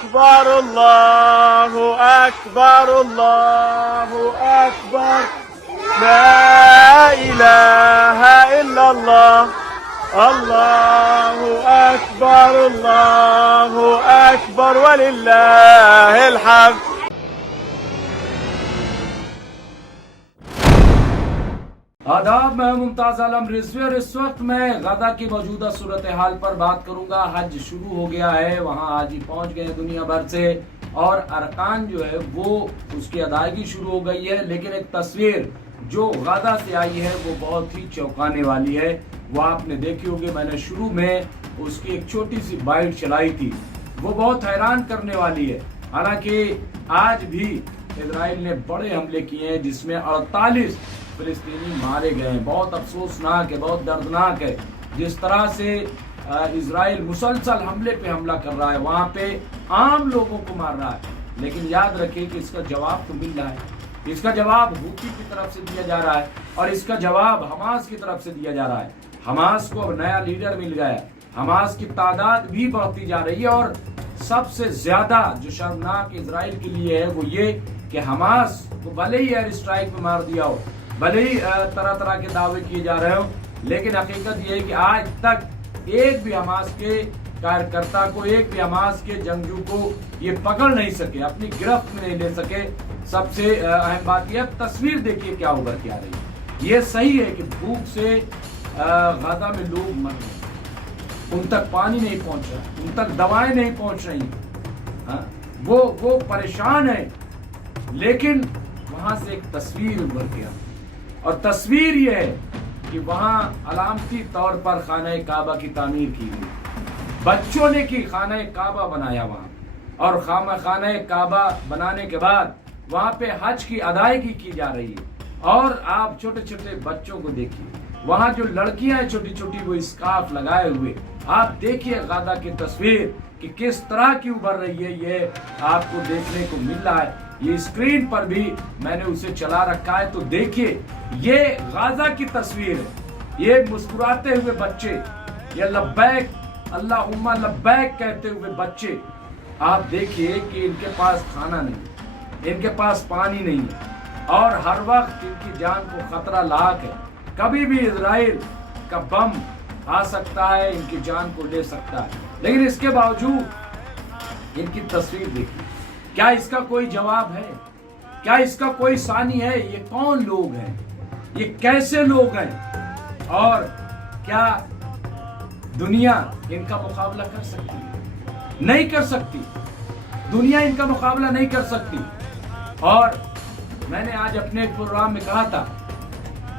أكبر الله أكبر الله أكبر لا إله إلا الله الله أكبر ولله الحمد. आदाब, मैं मुमताज आलम रिजवी और इस वक्त मैं गजा की मौजूदा सूरत हाल पर बात करूंगा। हज शुरू हो गया है, वहां आज ही पहुंच गए दुनिया भर से और अरकान जो है वो उसकी अदायगी शुरू हो गई है। लेकिन एक तस्वीर जो गजा से आई है वो बहुत ही चौंकाने वाली है। वो आपने देखी होगी, मैंने शुरू में उसकी एक छोटी सी बाइट चलाई थी, वो बहुत हैरान करने वाली है। हालांकि आज भी इजराइल ने बड़े हमले किए हैं जिसमें 48 फिलिस्तीनी मारे गए हैं। बहुत अफसोसनाक है, बहुत दर्दनाक है जिस तरह से इजराइल मुसलसल हमले पे हमला कर रहा है, वहां पे आम लोगों को मार रहा है। लेकिन याद रखिए कि इसका जवाब तो मिल रहा है, इसका जवाब हूती की तरफ से दिया जा रहा है और इसका जवाब हमास की तरफ से दिया जा रहा है। हमास को अब नया लीडर मिल गया है, हमास की तादाद भी बढ़ती जा रही है और सबसे ज्यादा जो शर्मनाक इजराइल के लिए है वो ये कि हमास को भले ही एयर स्ट्राइक में मार दिया हो, भले ही तरह तरह के दावे किए जा रहे हो, लेकिन हकीकत ये है कि आज तक एक भी हमास के कार्यकर्ता को, एक भी हमास के जंगजू को ये पकड़ नहीं सके, अपनी गिरफ्त में नहीं ले सके। सबसे अहम बात यह, तस्वीर देखिए क्या उभर के आ रही है। ये सही है कि भूख से गजा में लोग मर रहे, उन तक पानी नहीं पहुंच रहा, उन तक दवाएं नहीं पहुंच रही, वो परेशान है। लेकिन वहां से एक तस्वीर उभर के आ, और तस्वीर ये है कि वहां अलामती तौर पर खाना काबा की तामीर की गई, बच्चों ने की खाना काबा बनाया वहां, और खाना काबा बनाने के बाद वहां पे हज की अदायगी की जा रही है। और आप छोटे छोटे बच्चों को देखिए, वहां जो लड़कियां हैं छोटी छोटी वो स्कार्फ लगाए हुए, आप देखिए गजा की तस्वीर कि किस तरह की उभर रही है, ये आपको देखने को मिल रहा है। ये स्क्रीन पर भी मैंने उसे चला रखा है, तो देखिए ये गजा की तस्वीर है। ये मुस्कुराते हुए बच्चे, ये लब्बैक अल्लाहुम्मा लब्बैक कहते हुए बच्चे, आप देखिए कि इनके पास खाना नहीं, इनके पास पानी नहीं है और हर वक्त इनकी जान को खतरा लाक है। कभी भी इजराइल का बम आ सकता है, इनकी जान को ले सकता है। लेकिन इसके बावजूद इनकी तस्वीर देखिए, क्या इसका कोई जवाब है? क्या इसका कोई सानी है? ये कौन लोग हैं? ये कैसे लोग हैं? और क्या दुनिया इनका मुकाबला कर सकती है? नहीं कर सकती, दुनिया इनका मुकाबला नहीं कर सकती। और मैंने आज अपने एक प्रोग्राम में कहा था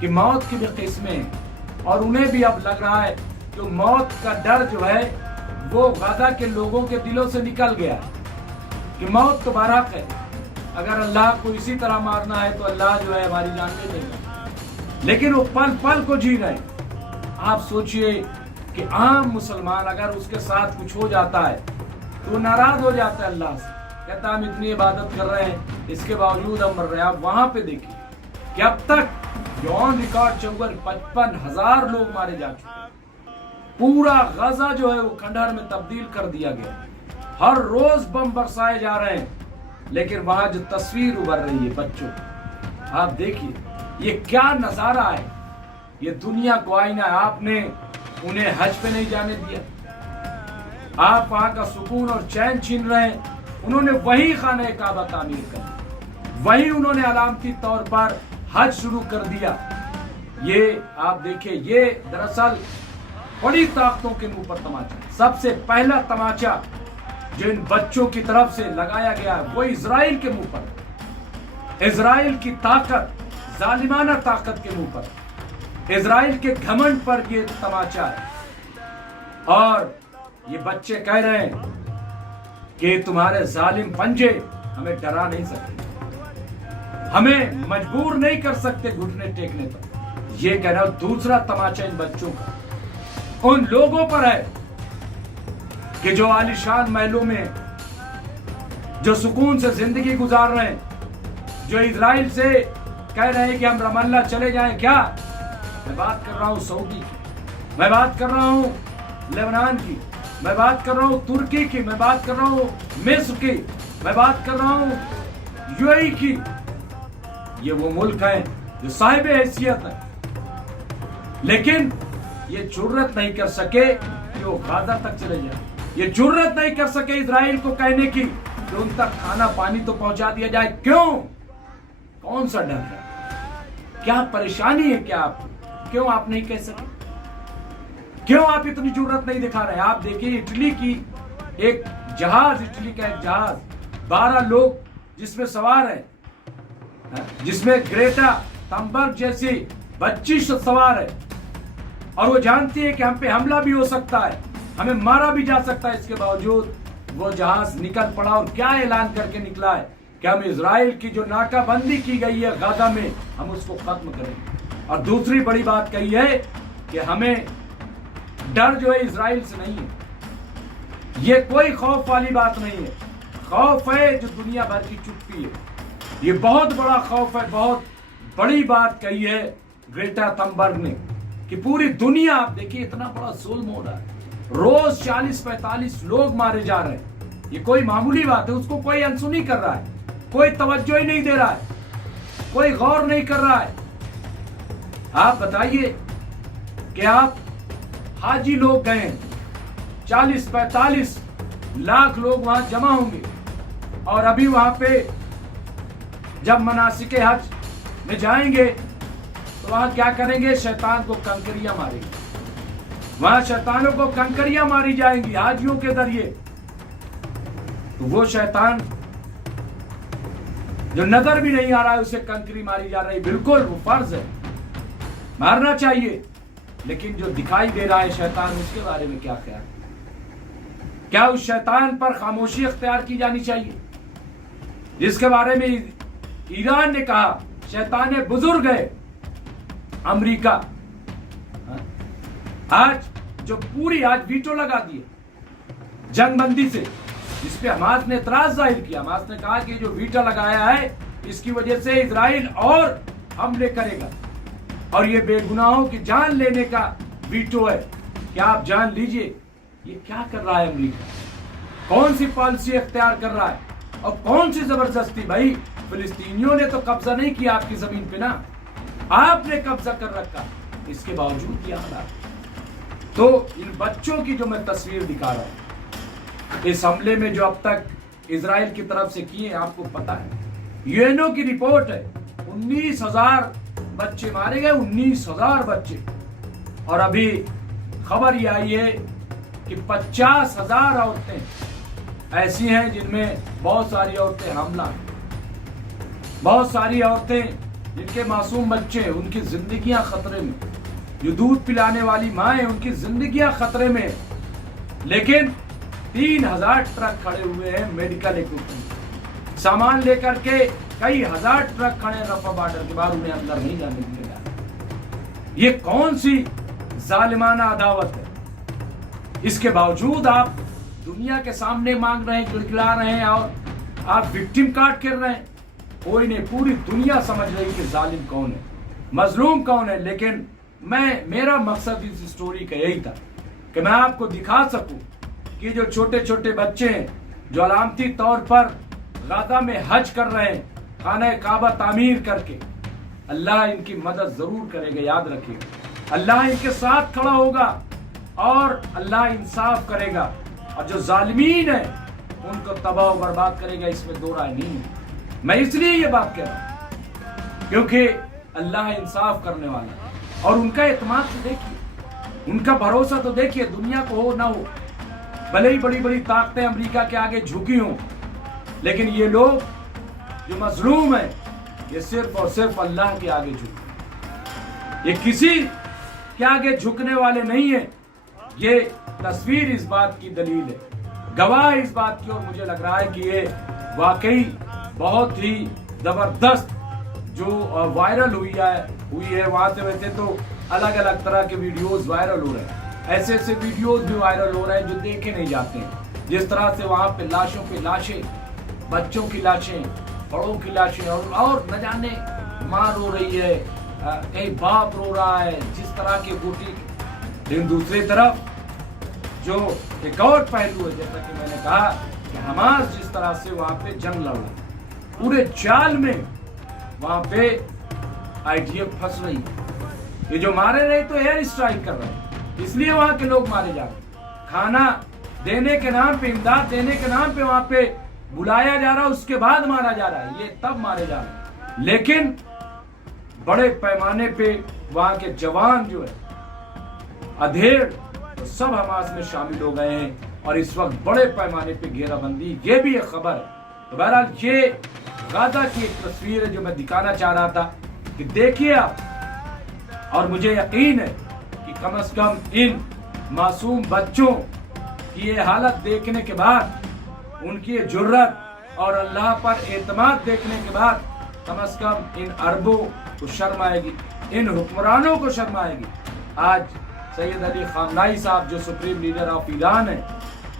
कि मौत की भी किस्में हैं और उन्हें भी अब लग रहा है कि मौत का डर जो है वो गजा के लोगों के दिलों से निकल गया कि मौत तो बाराक है, अगर अल्लाह को इसी तरह मारना है तो अल्लाह जो है हमारी जान ले लेगा। लेकिन वो पल पल को जी रहे। आप सोचिए कि आम मुसलमान अगर उसके साथ कुछ हो जाता है तो नाराज हो जाता है अल्लाह से, कहता हम इतनी इबादत कर रहे हैं इसके बावजूद हम मर रहे हैं। आप वहां पे देखिए कि अब तक ऑन रिकॉर्ड 55,000 लोग मारे जा चुके हैं। पूरा गजा जो है वो खंडहर में तब्दील कर दिया गया, हर रोज बम बरसाए जा रहे हैं। लेकिन वहां जो तस्वीर उभर रही है बच्चों, आप देखिए ये क्या नजारा है, ये दुनिया को आईना है। आपने उन्हें हज पे नहीं जाने दिया, आप वहां का सुकून और चैन छीन रहे हैं। उन्होंने वही खाना काबा तामीर कर, वही उन्होंने अलामती तौर पर हज शुरू कर दिया। ये आप देखिए, ये दरअसल बड़ी ताकतों के मुंह पर तमाचा। सबसे पहला तमाचा जो इन बच्चों की तरफ से लगाया गया है वो इजराइल के मुंह पर, इजराइल की ताकत, जालिमाना ताकत के मुंह पर, इजराइल के घमंड पर ये तमाचा है। और ये बच्चे कह रहे हैं कि तुम्हारे जालिम पंजे हमें डरा नहीं सकते, हमें मजबूर नहीं कर सकते घुटने टेकने पर। ये कह रहा हूं दूसरा तमाचा इन बच्चों का उन लोगों पर है कि जो आलीशान महलों में, जो सुकून से जिंदगी गुजार रहे हैं, जो इजराइल से कह रहे हैं कि हम रमल्ला चले जाएं। क्या मैं बात कर रहा हूं सऊदी की, मैं बात कर रहा हूं लेबनान की, میں بات کر رہا ہوں ترکی کی، میں بات کر رہا ہوں مصر کی، میں بات کر رہا ہوں یو اے ای کی. یہ وہ ملک ہیں جو صاحب حیثیت ہے، لیکن یہ جرت نہیں کر سکے کہ وہ غزہ تک چلے جائیں. یہ جرت نہیں کر سکے اسرائیل کو کہنے کی کہ ان تک کھانا پانی تو پہنچا دیا جائے. کیوں؟ کون سا ڈر ہے؟ کیا پریشانی ہے؟ کیا آپ کیوں آپ نہیں کہہ سکے؟ کیوں آپ اتنی جرت نہیں دکھا رہے؟ آپ دیکھیے اٹلی کی ایک جہاز، اٹلی کا ایک جہاز 12 لوگ جس میں سوار ہے، جس میں گریٹا تھمبرگ جیسی بچی سوار ہے، اور وہ جانتی ہے کہ ہم پہ حملہ بھی ہو سکتا ہے، ہمیں مارا بھی جا سکتا ہے. اس کے باوجود وہ جہاز نکل پڑا اور کیا اعلان کر کے نکلا ہے کہ ہم اسرائیل کی جو ناکہ بندی کی گئی ہے غزہ میں، ہم اس کو ختم کریں گے. اور دوسری بڑی بات کہی ہے کہ ہمیں ڈر جو ہے اسرائیل سے نہیں ہے. یہ کوئی خوف والی بات نہیں ہے. خوف ہے جو دنیا بھر کی چپتی ہے. یہ بہت بڑا خوف ہے. بہت بڑی بات کہی ہے گریٹا تھمبرگ نے کہ پوری دنیا، آپ دیکھیے اتنا بڑا ظلم ہو رہا ہے، روز 40-45 لوگ مارے جا رہے ہیں. یہ کوئی معمولی بات ہے؟ اس کو کوئی انسنی کر رہا ہے، کوئی توجہ ہی نہیں دے رہا ہے، کوئی غور نہیں کر رہا ہے. آپ بتائیے کہ آپ حاجی لوگ گئے ہیں، 40-45 لاکھ لوگ وہاں جمع ہوں گے، اور ابھی وہاں پہ جب مناسک حج میں جائیں گے تو وہاں کیا کریں گے؟ شیطان کو کنکریاں ماریں گے. وہاں شیطانوں کو کنکریاں ماری جائیں گی حاجیوں کے ذریعے. تو وہ شیطان جو نظر بھی نہیں آ رہا ہے اسے کنکری ماری جا رہی. بالکل وہ فرض ہے، مارنا چاہیے، لیکن جو دکھائی دے رہا ہے شیطان، اس کے بارے میں کیا خیال؟ کیا اس شیطان پر خاموشی اختیار کی جانی چاہیے جس کے بارے میں ایران نے کہا شیطان بزرگ ہے امریکہ؟ آج جو پوری آج ویٹو لگا دیے جنگ بندی سے، اس پہ حماس نے اعتراض ظاہر کیا. حماس نے کہا کہ جو ویٹو لگایا ہے اس کی وجہ سے اسرائیل اور حملے کرے گا، اور یہ بے گناہوں کی جان لینے کا ویٹو ہے. کیا آپ جان لیجئے یہ کیا کر رہا ہے امریکہ؟ کون سی پالیسی اختیار کر رہا ہے اور کون سی زبردستی؟ بھائی فلسطینیوں نے تو قبضہ نہیں کیا آپ کی زمین پہ نا، آپ نے قبضہ کر رکھا. اس کے باوجود کیا حالات؟ تو ان بچوں کی جو میں تصویر دکھا رہا ہوں، اس حملے میں جو اب تک اسرائیل کی طرف سے کیے آپ کو پتا ہے. یو این او کی رپورٹ ہے 19,000 بچے مارے گئے، 19,000 بچے. اور ابھی خبر یہ آئی ہے کہ 50,000 عورتیں ایسی ہیں جن میں بہت ساری عورتیں حاملہ ہیں، بہت ساری عورتیں جن کے معصوم بچے ہیں، ان کی زندگیاں خطرے میں. جو دودھ پلانے والی مائیں، ان کی زندگیاں خطرے میں. لیکن 3,000 ٹرک کھڑے ہوئے ہیں میڈیکل ایکوپمنٹ سامان لے کر کے. کئی ہزار ٹرک کھڑے ہیں رفح بارڈر کے باہر، انہیں اندر نہیں جانے دیا جا رہا. یہ کون سی ظالمانہ عداوت ہے؟ اس کے باوجود آپ دنیا کے سامنے مانگ رہے ہیں، گڑگڑا رہے ہیں، اور آپ وکٹم کارڈ کر رہے ہیں. کوئی نہیں، پوری دنیا سمجھ رہی کہ ظالم کون ہے، مظلوم کون ہے. لیکن میرا مقصد اس سٹوری کا یہی تھا کہ میں آپ کو دکھا سکوں کہ جو چھوٹے چھوٹے بچے ہیں جو علامتی طور پر غزہ میں حج کر رہے ہیں، خانہ کعبہ تعمیر کر کے، اللہ ان کی مدد ضرور کرے گا. یاد رکھیے اللہ ان کے ساتھ کھڑا ہوگا اور اللہ انصاف کرے گا، اور جو ظالمین ہیں ان کو تباہ و برباد کرے گا. اس میں دو رائے نہیں ہے. میں اس لیے یہ بات کہہ رہا ہوں کیونکہ اللہ انصاف کرنے والا ہے. اور ان کا اعتماد تو دیکھیے، ان کا بھروسہ تو دیکھیے. دنیا کو ہو نہ ہو، بھلے ہی بڑی بڑی طاقتیں امریکہ کے آگے جھکی ہوں، لیکن یہ لوگ جو مظلوم ہیں یہ صرف اور صرف اللہ کے آگے جھکے. یہ کسی کے آگے جھکنے والے نہیں ہیں. یہ تصویر اس بات کی دلیل ہے، گواہ اس بات کی. اور مجھے لگ رہا ہے کہ یہ واقعی بہت ہی زبردست جو وائرل ہوئی ہے. وہاں سے ویسے تو الگ الگ طرح کے ویڈیوز وائرل ہو رہے ہیں، ایسے ایسے ویڈیوز بھی وائرل ہو رہے ہیں جو دیکھے نہیں جاتے ہیں. جس طرح سے وہاں پہ لاشوں پہ لاشیں، بچوں کی لاشیں، بڑوں کی لاشیں، اور نہ جانے ماں رو رہی ہے، کہیں باپ رو رہا ہے، جس طرح کے گوٹی. لیکن دوسری طرف जो एक और पहलू है, जैसा कि मैंने कहा कि हमास जिस तरह से वहां पे जंग लड़ रहा है, पूरे जाल में वहां पे आईडीएफ फंस रही है। ये जो मारे रहे तो एयर स्ट्राइक कर रहे हैं, इसलिए वहां के लोग मारे जा रहे हैं। खाना देने के नाम पे, इमदाद देने के नाम पे वहां पे बुलाया जा रहा है, उसके बाद मारा जा रहा है, ये तब मारे जा रहे हैं। लेकिन बड़े पैमाने पे वहां के जवान जो है अधेड़ तो सब हमास में शामिल हो गए हैं और इस वक्त बड़े पैमाने पे घेराबंदी, ये भी एक खबर है। तो बहरहाल ये गाजा की एक तस्वीर है जो मैं दिखाना चाह रहा था कि देखिए आप, और मुझे यकीन है कि कम से कम इन मासूम बच्चों की ये हालत देखने के बाद, उनकी ये जुर्रत और अल्लाह पर एतमाद देखने के बाद कम से कम इन अरबों को शर्म आएगी, इन हुक्मरानों को शर्म आएगी। आज सैयद अली खामनाई साहब जो सुप्रीम लीडर ऑफ ईरान है,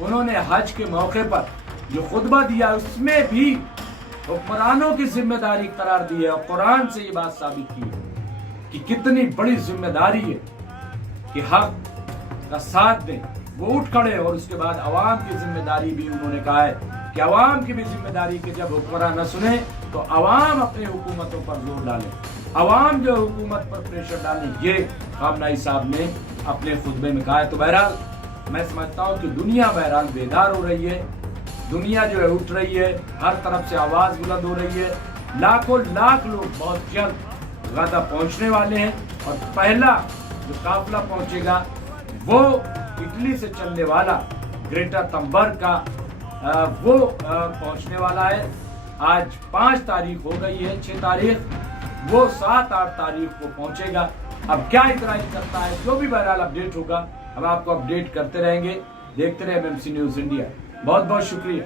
उन्होंने हज के मौके पर जो खुतबा दिया उसमें भी हुक्मरानों की जिम्मेदारी करार दी है और कुरान से ये बात साबित की है कि कितनी बड़ी जिम्मेदारी है कि हक का साथ दें, वो उठ खड़े। और उसके बाद अवाम की जिम्मेदारी भी उन्होंने कहा है कि अवाम की भी जिम्मेदारी कि जब हुक्मरान न सुने तो अवाम अपनी हुकूमतों पर जोर डाले, अवाम जो हुकूमत पर प्रेशर डाले, ये खामनाई साहब ने अपने खुतबे में कहा है। तो बहरहाल मैं समझता हूँ कि दुनिया बहरहाल बेदार हो रही है, दुनिया जो है उठ रही है, हर तरफ से आवाज बुलंद हो रही है। लाखों लाख लोग बहुत जल्द गाजा पहुंचने वाले हैं और पहला जो काफिला पहुंचेगा वो इटली से चलने वाला ग्रेटा थनबर्ग का वो पहुंचने वाला है। आज 5 तारीख हो गई है, 6 तारीख, वो 7-8 तारीख को पहुंचेगा। अब क्या इतराई करता है, जो भी बहरहाल अपडेट होगा हम आपको अपडेट करते रहेंगे। देखते रहे एमएमसी न्यूज इंडिया। बहुत बहुत शुक्रिया।